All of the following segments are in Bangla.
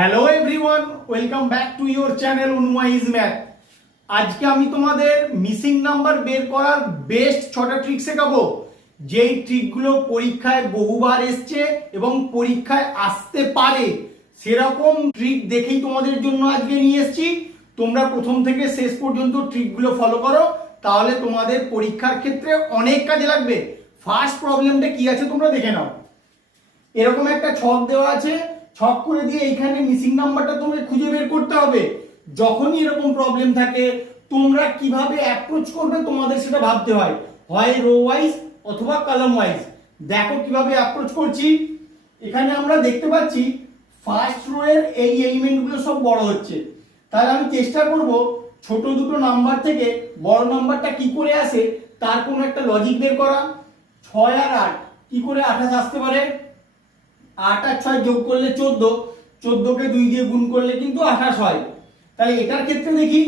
Hello everyone, welcome back to your channel Anumaiz math. আজকে আমি তোমাদের মিসিং নাম্বার বের করার বেস্ট 6টা ট্রিক শেখাবো, যেই ট্রিকগুলো পরীক্ষায় বহুবার এসছে এবং পরীক্ষায় আসতে পারে। সেরকম ট্রিক দেখেই তোমাদের জন্য আজকে নিয়ে এসেছি। তোমরা প্রথম থেকে শেষ পর্যন্ত ট্রিকগুলো ফলো করো, তাহলে তোমাদের পরীক্ষার ক্ষেত্রে অনেক কাজে লাগবে। ফার্স্ট প্রবলেমটা কি আছে তোমরা দেখে নাও। এরকম একটা ছক দেওয়া আছে, ছক করে দিয়ে এইখানে মিসিং নাম্বারটা তোমাকে খুঁজে বের করতে হবে। যখনই এরকম প্রবলেম থাকে তোমরা কিভাবে অ্যাপ্রোচ করবে তোমাদের সেটা ভাবতে হয়, হয় রো ওয়াইজ অথবা কলাম ওয়াইজ। দেখো কিভাবে অ্যাপ্রোচ করছি। এখানে আমরা দেখতে পাচ্ছি ফার্স্ট রো এর এই এলিমেন্টগুলো সব বড় হচ্ছে, তাহলে আমি চেষ্টা করব ছোট দুটো নাম্বার থেকে বড় নাম্বারটা কি করে আসে তার কোনো একটা লজিক বের করা। 6 আর 8 কি করে 28 আসতে পারে? 8 আর 6 যোগ করলে 14, 14কে 2 দিয়ে গুণ করলে কিন্তু 28 হয়। তাহলে এটার ক্ষেত্রে দেখি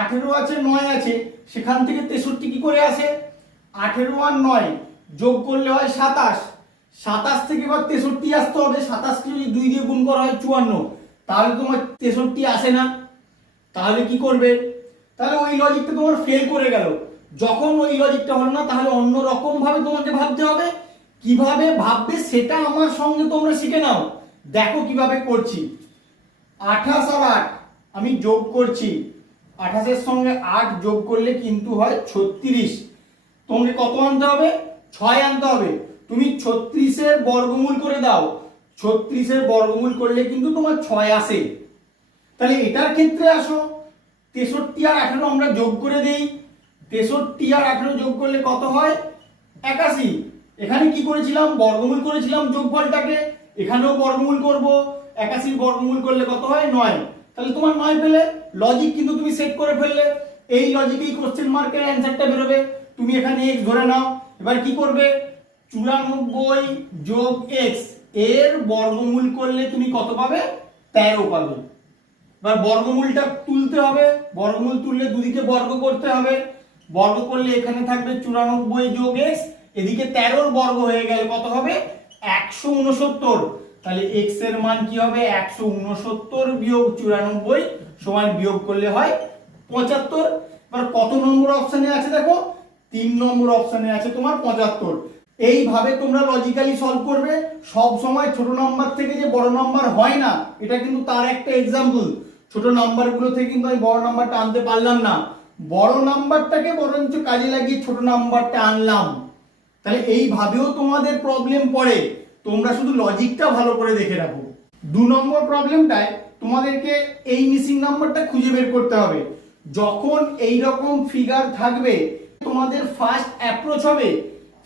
18 আছে 9 আছে, সেখান থেকে 63 কি করে আসে? 18 আর 9 যোগ করলে হয় 27, 27 থেকে এবার 63 আসতে হবে। 27কে যদি 2 দিয়ে গুণ করা হয় 54, তাহলে তোমার 63 আসে না। তাহলে কি করবে? তাহলে ওই লজিকটা তোমার ফেল করে গেল। যখন ওই লজিকটা হলো না, তাহলে অন্য রকম ভাবে তোমাকে ভাবতে হবে। কিভাবে ভাববে সেটা আমার সঙ্গে তোমরা শিখে নাও। দেখো কিভাবে করছি। 28 আর 8 আমি যোগ করছি, 28 এর সঙ্গে 8 যোগ করলে কিন্তু হয় 36। তোমাকে কত আনতে হবে? 6 আনতে হবে। তুমি 36 এর বর্গমূল করে দাও, 36 এর বর্গমূল করলে কিন্তু তোমার 6 আসে। তাহলে এটার ক্ষেত্রে আসো, 63 আর 18 আমরা যোগ করে দেই। 63 আর 18 যোগ করলে কত হয়? 81। এখানে কি করেছিলাম? বর্গমূল করেছিলাম যোগফলটাকে, এখানেও বর্গমূল করব। 81 বর্গমূল করলে কত হয়? 9। তাহলে তোমার 9 পেলে। লজিক কিন্তু তুমি সেট করে ফেললে। এই লজিকেই কোশ্চেন মার্কের অ্যানসারটা বেরোবে। তুমি এখানে x ধরে নাও। এবার কি করবে? 94 যোগ x এর বর্গমূল করলে তুমি কত পাবে? 13 পাবে। এবার বর্গমূলটা তুলতে হবে, বর্গমূল তুললে দুদিকে বর্গ করতে হবে। বর্গ করলে এখানে থাকবে 94 যোগ x, এদিকে 13 বর্গ হয়ে গেলে কত হবে? 169। তাহলে x এর মান কি হবে? 169 বিয়োগ 94 সমান বিয়োগ করলে হয় 75। এবার কত নম্বর অপশনে আছে দেখো? 3 নম্বর অপশনে আছে তোমার 75। এইভাবে তোমরা লজিক্যালি সলভ করবে। সব সময় ছোট নাম্বার থেকে যে বড় নাম্বার হয় না, এটা কিন্তু তার একটা এক্সাম্পল। ছোট নাম্বারগুলো থেকে কিন্তু আমি বড় নাম্বারটা আনতে পারলাম না, বড় নাম্বারটাকে বরঞ্চ কাজে লাগিয়ে ছোট নাম্বারটা আনলাম। তাহলে এইভাবেও তোমাদের প্রবলেম পড়ে, তোমরা শুধু লজিকটা ভালো করে দেখে রাখো। 2 নম্বর প্রবলেমটায় তোমাদেরকে এই মিসিং নাম্বারটা খুঁজে বের করতে হবে। যখন এই রকম ফিগার থাকবে তোমাদের ফার্স্ট অ্যাপ্রোচ হবে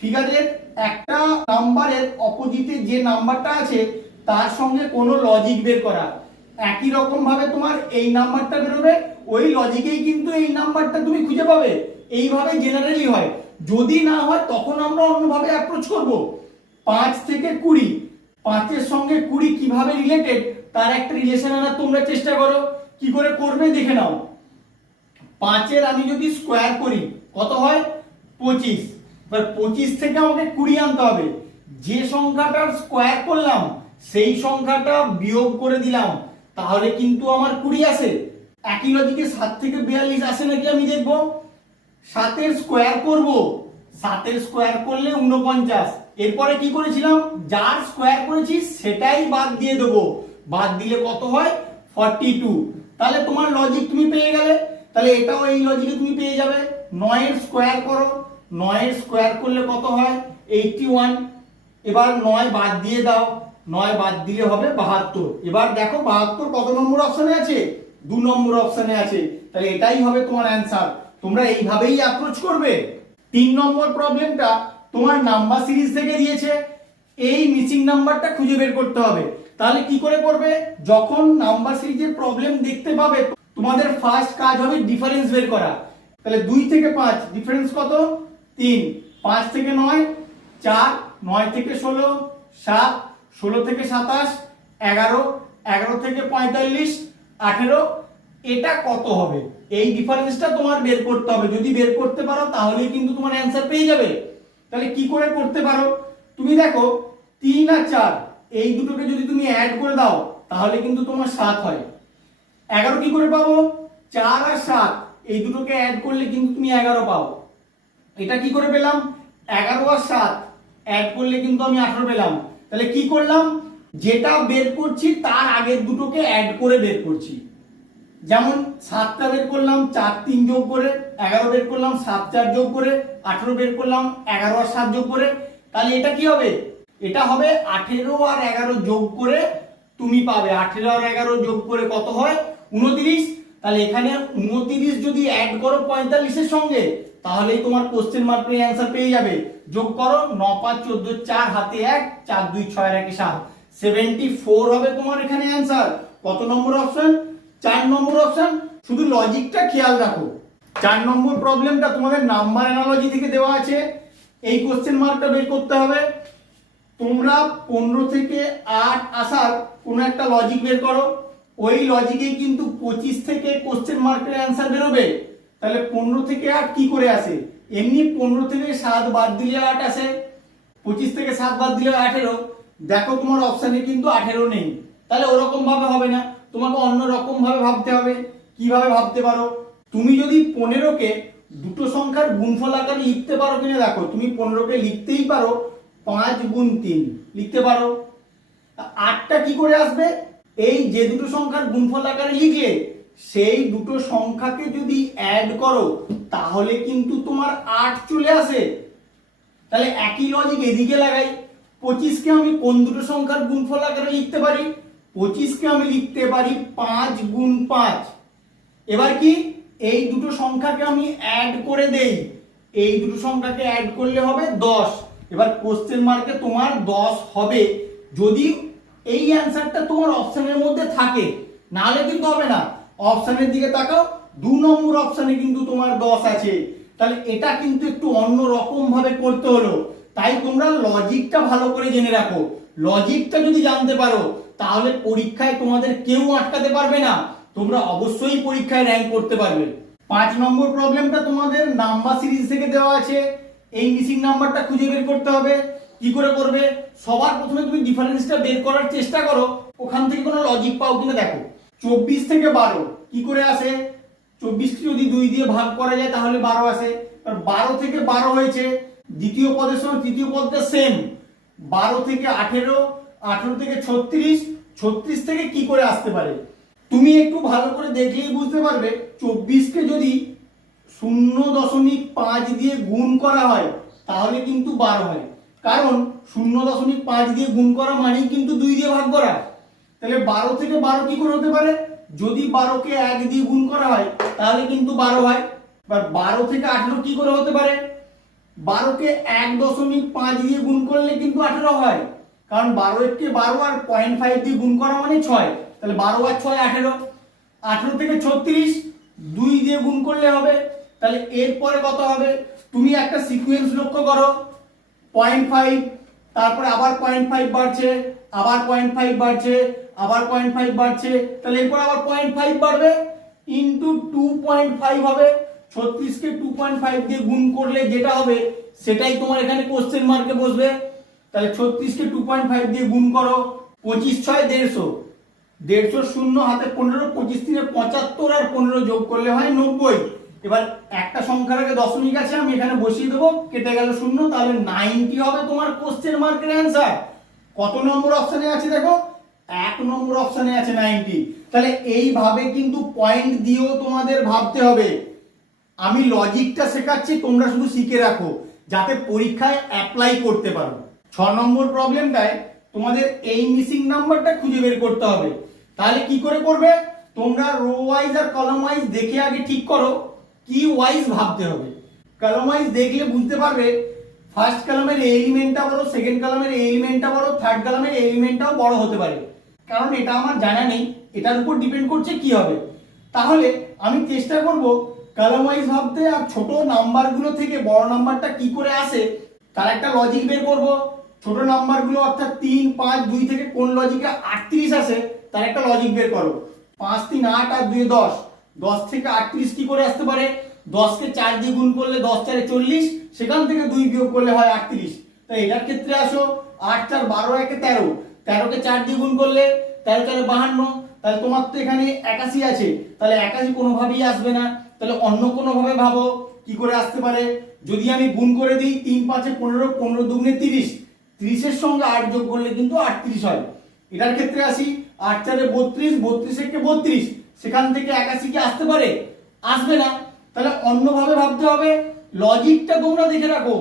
ফিগারের একটা নাম্বারের অপোজিটে যে নাম্বারটা আছে তার সঙ্গে কোনো লজিক বের করা। একই রকম ভাবে তোমার এই নাম্বারটা বেরোবে, ওই লজিকেই কিন্তু এই নাম্বারটা তুমি খুঁজে পাবে। এইভাবে জেনারেলি হয়। যদি না হয় তখন আমরা অন্যভাবে অ্যাপ্রোচ করব। 5 থেকে 20, 5 এর সঙ্গে 20 কিভাবে রিলেটেড তার একটা রিলেশন আনার তোমরা চেষ্টা করো। কি করে করবে দেখে নাও। 5 এর আমি যদি স্কোয়ার করি কত হয়? 25। এবার 25 থেকে আমাকে 20 আনতে হবে। যে সংখ্যাটার স্কোয়ার করলাম সেই সংখ্যাটা বিয়োগ করে দিলাম, তাহলে কিন্তু আমার 20 আসে। একই লজিকে 7 থেকে 42 আসে নাকি আমি দেখব। 7 এর স্কোয়ার করব, 7 এর স্কোয়ার করলে 49। এরপরে কি করেছিলাম? যার স্কোয়ার করেছি সেটাই বাদ দিয়ে দেবো, বাদ দিলে কত হয়? 42। তাহলে তোমার লজিক তুমি পেয়ে গেলে। তাহলে এটাও এই লজিকে তুমি পেয়ে যাবে। 9 এর স্কোয়ার করো, 9 এর স্কোয়ার করলে কত হয়? 81। এবার 9 বাদ দিয়ে দাও, 9 বাদ দিলে হবে 72। এবার দেখো 72 কত নম্বর অপশনে আছে? 2 নম্বর অপশনে আছে। তাহলে এটাই হবে তোমার অ্যানসার। তোমরা এইভাবেই অ্যাপ্রোচ করবে। 3 নম্বর প্রবলেমটা তোমার নাম্বার সিরিজ থেকে দিয়েছে, এই মিসিং নাম্বারটা খুঁজে বের করতে হবে। তাহলে কি করে করবে? যখন নাম্বার সিরিজের প্রবলেম দেখতে পাবে তোমাদের ফার্স্ট কাজ হবে ডিফারেন্স বের করা। তাহলে 2 থেকে 5 ডিফারেন্স কত? 3। 5 থেকে 9 4, 9 থেকে 16 7, 16 থেকে 27 11, 11 থেকে 45 18। এটা কত হবে? এই ডিফারেন্সটা তোমার বের করতে হবে। যদি বের করতে পারো তাহলেই কিন্তু তোমার অ্যানসার পেয়ে যাবে। তাহলে কি করে করতে পারো? তুমি দেখো 3 আর 4 এই দুটোকে যদি তুমি অ্যাড করে দাও তাহলে কিন্তু তোমার 7 হয়। 11 কি করে পাবো? 4 আর 7 এই দুটোকে অ্যাড করলে কিন্তু তুমি 11 পাও। এটা কি করে পেলাম? 11 আর 7 অ্যাড করলে কিন্তু আমি 18 পেলাম। তাহলে কি করলাম? যেটা বের করছি তার আগের দুটোকে অ্যাড করে বের করছি। যেমন 7টা বের করলাম 4 3 যোগ করে, 11 বের করলাম 7 4 যোগ করে, 18 বের করলাম 11 আর 7 যোগ করে। তাহলে এটা কি হবে? এটা হবে 18 আর 11 যোগ করে তুমি পাবে 18 আর 11 যোগ করে কত হয়? 29। তাহলে এখানে 29 যদি অ্যাড করো 45 এর সঙ্গে তাহলেই তোমার কোশ্চেন মার্কের অ্যান্সার পেয়ে যাবে। যোগ করো 9 5 14 4 হাতে 1 4 2 6 আর 1 7 74 হবে তোমার এখানে অ্যান্সার। কত নম্বর অপশন? 4 নম্বর অপশন। শুধু লজিকটা খেয়াল রাখো। 4 নম্বর প্রবলেমটা তোমাদের নাম্বার অ্যানালজি থেকে দেওয়া আছে। এই কোশ্চেন মার্কটা বের করতে হবে। তোমরা 15 থেকে 8 আসার কোন একটা লজিক বের করো, ওই লজিকে কিন্তু 25 থেকে কোশ্চেন মার্কের অ্যান্সার বেরোবে। তাহলে 15 থেকে 8 কি করে আসে? এমনি 15 থেকে 7 বাদ দিলে 8 আসে, 25 থেকে 7 বাদ দিলে 18। দেখো তোমার অপশনে কিন্তু 18 নেই, তাহলে ওরকম ভাবে হবে না, তোমাকে অন্য রকম ভাবে ভাবতে হবে। কিভাবে ভাবতে পারো? তুমি যদি 15 কে দুটো সংখ্যার গুণফল আকারে লিখতে পারো কিনা দেখো। তুমি 15 কে লিখতেই পারো 5 গুণ 3 লিখতে পারো। 8টা কি করে আসবে? এই যে দুটো সংখ্যার গুণফল আকারে লিখলে সেই দুটো সংখ্যাকে যদি অ্যাড করো তাহলে কিন্তু তোমার 8 চলে আসে। তাহলে একই লজিক এদিকে লাগাই। 25 কে আমি কোন দুটো সংখ্যার গুণফল আকারে লিখতে পারি? 25 কে আমি লিখতে পারি 5 গুণ 5। এবার কি এই দুটো সংখ্যাকে আমি অ্যাড করে দেই, এই দুটো সংখ্যাকে অ্যাড করলে হবে 10। এবার কোশ্চেন মার্কে তোমার 10 হবে যদি এই অ্যানসারটা তোমার অপশনের মধ্যে থাকে, নাহলে কিন্তু হবে না। অপশনের দিকে তাকাও, 2 নম্বর অপশনে কিন্তু তোমার 10 আছে। তাহলে এটা কিন্তু একটু অন্য রকম ভাবে করতে হলো। তাই তোমরা লজিকটা ভালো করে জেনে রাখো। লজিকটা যদি জানতে পারো তাহলে পরীক্ষায় তোমাদের কেউ আটকাতে পারবে না, তোমরা অবশ্যই পরীক্ষায় র্যাঙ্ক করতে পারবে। 5 নম্বর প্রবলেমটা তোমাদের নাম্বার সিরিজ থেকে দেওয়া আছে। এই মিসিং নাম্বারটা খুঁজে বের করতে হবে। কি করে করবে? সবার প্রথমে তুমি ডিফারেন্সটা বের করার চেষ্টা করো, ওখান থেকে কোনো লজিক পাও কিনা দেখো। 24 থেকে 12 কি করে আসে? 24 কে যদি 2 দিয়ে ভাগ করা যায় তাহলে 12 আসে। আর 12 থেকে 12 হয়েছে, দ্বিতীয় পদের সঙ্গে তৃতীয় পদটা সেম। 12 থেকে 18, 18 থেকে 36, 36 থেকে কি করে আসতে পারে? তুমি একটু ভালো করে দেখলেই বুঝতে পারবে। 24 কে যদি 0.5 দিয়ে গুণ করা হয় তাহলে কিন্তু 12 হয়, কারণ 0.5 দিয়ে গুণ করা মানেই কিন্তু 2 দিয়ে ভাগ করা। তাহলে 12 থেকে 12 কি করে হতে পারে? যদি 12 কে 1 দিয়ে গুণ করা হয় তাহলে কিন্তু 12 হয়। বা 12 থেকে 18 কি করে হতে পারে? 12 কে 1.5 দিয়ে গুণ করলে কিন্তু 18 হয়, কারণ 12 কে 12 আর 0.5 দিয়ে গুণ করা মানে 6। তাহলে 12 আর 6 18। 18 থেকে 36 2 দিয়ে গুণ করলে হবে। তাহলে এরপরে কত হবে? তুমি একটা সিকোয়েন্স লক্ষ্য করো, 0.5, তারপরে আবার 0.5 বাড়ছে, আবার 0.5 বাড়ছে, আবার 0.5 বাড়ছে, তাহলে এরপর আবার 0.5 বাড়বে, ইনটু 2.5 হবে। 36 কে 2.5 দিয়ে গুণ করলে যেটা হবে সেটাই তোমার এখানে কোশ্চেন মার্কে বসবে। তাহলে 36 কে 2.5 দিয়ে গুণ করো, 25 6 150, 150 শূন্য হাতে 15, 25 3 75 আর 15 যোগ করলে হয় 90। এবার একটা সংখ্যার আগে দশমিক আছে, আমি এখানে বসিয়ে দেবো, কেটে গেল শূন্য, তাহলে 90 হবে তোমার কোশ্চেন মার্কের অ্যান্সার। কত নম্বর অপশনে আছে দেখো? 1 নম্বর অপশনে আছে 90। তাহলে এইভাবে কিন্তু পয়েন্ট দিয়েও তোমাদের ভাবতে হবে। আমি লজিকটা শেখাচ্ছি, তোমরা শুধু শিখে রাখো যাতে পরীক্ষায় অ্যাপ্লাই করতে পারো। 6 নম্বর প্রবলেমটায় তোমাদের এই মিসিং নাম্বারটা খুঁজে বের করতে হবে। তাহলে কি করে করবে? তোমরা রো ওয়াইজ আর কলাম ওয়াইজ দেখে আগে ঠিক করো কি ওয়াইজ ভাবতে হবে। কলাম ওয়াইজ দেখলে বুঝতে পারবে ফার্স্ট কলামের এলিমেন্টটা বড়, সেকেন্ড কলামের এলিমেন্টটা বড়, থার্ড কলামের এলিমেন্টটাও বড় হতে পারে, কারণ এটা আমার জানা নেই, এটার উপর ডিপেন্ড করছে কি হবে। তাহলে আমি চেষ্টা করব কলাম ওয়াইজ ভাবতে, আর ছোট নাম্বারগুলো থেকে বড় নাম্বারটা কি করে আসে তার একটা লজিক বের করব। ছোট নাম্বারগুলো অর্থাৎ 3 5 2 থেকে কোন লজিকে 38 আসে তার একটা লজিক বের করো। 5 3 8 আর 2 10, 10 থেকে 38 কি করে আসতে পারে? 10 কে 4 দিয়ে গুণ করলে 10 4 40, সেখান থেকে 2 বিয়োগ করলে হয় 38। তাই এটার ক্ষেত্রে আসো, 8 4 12 1 13, 13 কে 4 দিয়ে গুণ করলে 13 4 52, তাহলে তোমার তো এখানে 81 আছে, তাহলে 81 কোনোভাবেই আসবে না, তাহলে অন্য কোনোভাবে ভাবো কি করে আসতে পারে। যদি আমি গুণ করে দিই 3 5 15, 15 দুগুণে 30, 30 এর সঙ্গে 8 যোগ করলে কিন্তু 38 হয়। এটার ক্ষেত্রে আসি, 8 4 32, 32 একে 32, সেখান থেকে 81 কি আসতে পারে? আসবে না। তাহলে অন্যভাবে ভাবতে হবে। লজিকটা তোমরা দেখে রাখো,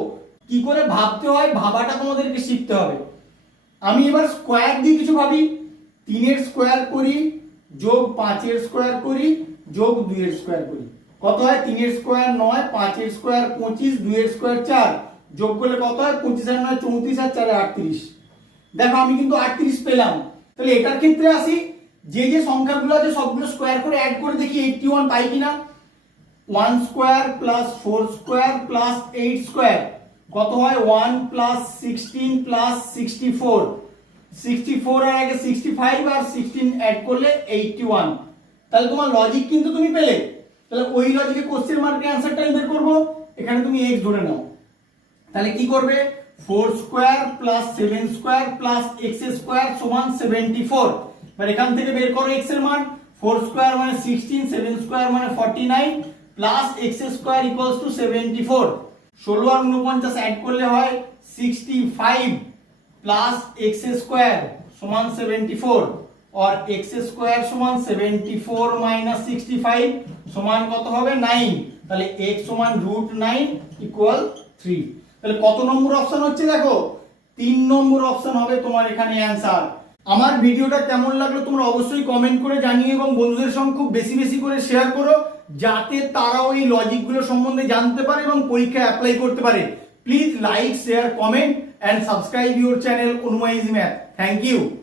কি করে ভাবতে হয়, ভাবাটা তোমাদেরকে শিখতে হবে। আমি এবার স্কোয়ার দিয়ে কিছু ভাবি। 3 এর স্কোয়ার করি, যোগ 5 এর স্কোয়ার করি, যোগ 2 এর স্কোয়ার করি, কত হয়? 3 এর স্কোয়ার 9, 5 এর স্কোয়ার 25, 2 এর স্কোয়ার 4, যোগ করলে কত হয়? 25 আর 9 34 আর 4 38। দেখো আমি কিন্তু 38 পেলাম। তাহলে এটার ক্ষেত্রে আসি, যে যে সংখ্যাগুলো আছে সবগুলো স্কোয়ার করে অ্যাড করে দেখি 81 পাই কিনা। 1 square plus 4 square plus 8 square, কত হয়? 1 প্লাস 16 প্লাস 64, 64 আর আগে 65 আর 16 অ্যাড করলে 81। তাহলে তোমার লজিক কিন্তু তুমি পেলে। তাহলে ওই লজিকে কোশ্চেন মার্কের অ্যানসারটা বের করব। এখানে তুমি x ধরে নাও, তাহলে কি করবে? 4 square plus 7 square plus x square সমান 74। এবার এখান থেকে বের করো x এর মান। 4 স্কোয়ার মানে 16, 7 স্কোয়ার মানে 49 plus x square equals to 74। 16 আর 49 অ্যাড করলে হয় 65 প্লাস x স্কোয়ার সমান 74, और x স্কোয়ার সমান 74 মাইনাস 65 সমান কত হবে? 9। তাহলে x সমান √9 ইকুয়াল 3। তাহলে কত নম্বর অপশন হচ্ছে দেখো? 3 নম্বর অপশন হবে তোমার এখানে অ্যানসার। আমার ভিডিওটা কেমন লাগলো তোমরা অবশ্যই কমেন্ট করে জানিও এবং বন্ধুদের সঙ্গে খুব বেশি বেশি করে শেয়ার করো, যাতে তারাও এই লজিকগুলো সম্বন্ধে জানতে পারে এবং পরীক্ষায় অ্যাপ্লাই করতে পারে। Please like, share, comment and subscribe your channel Unwise Math. Thank you.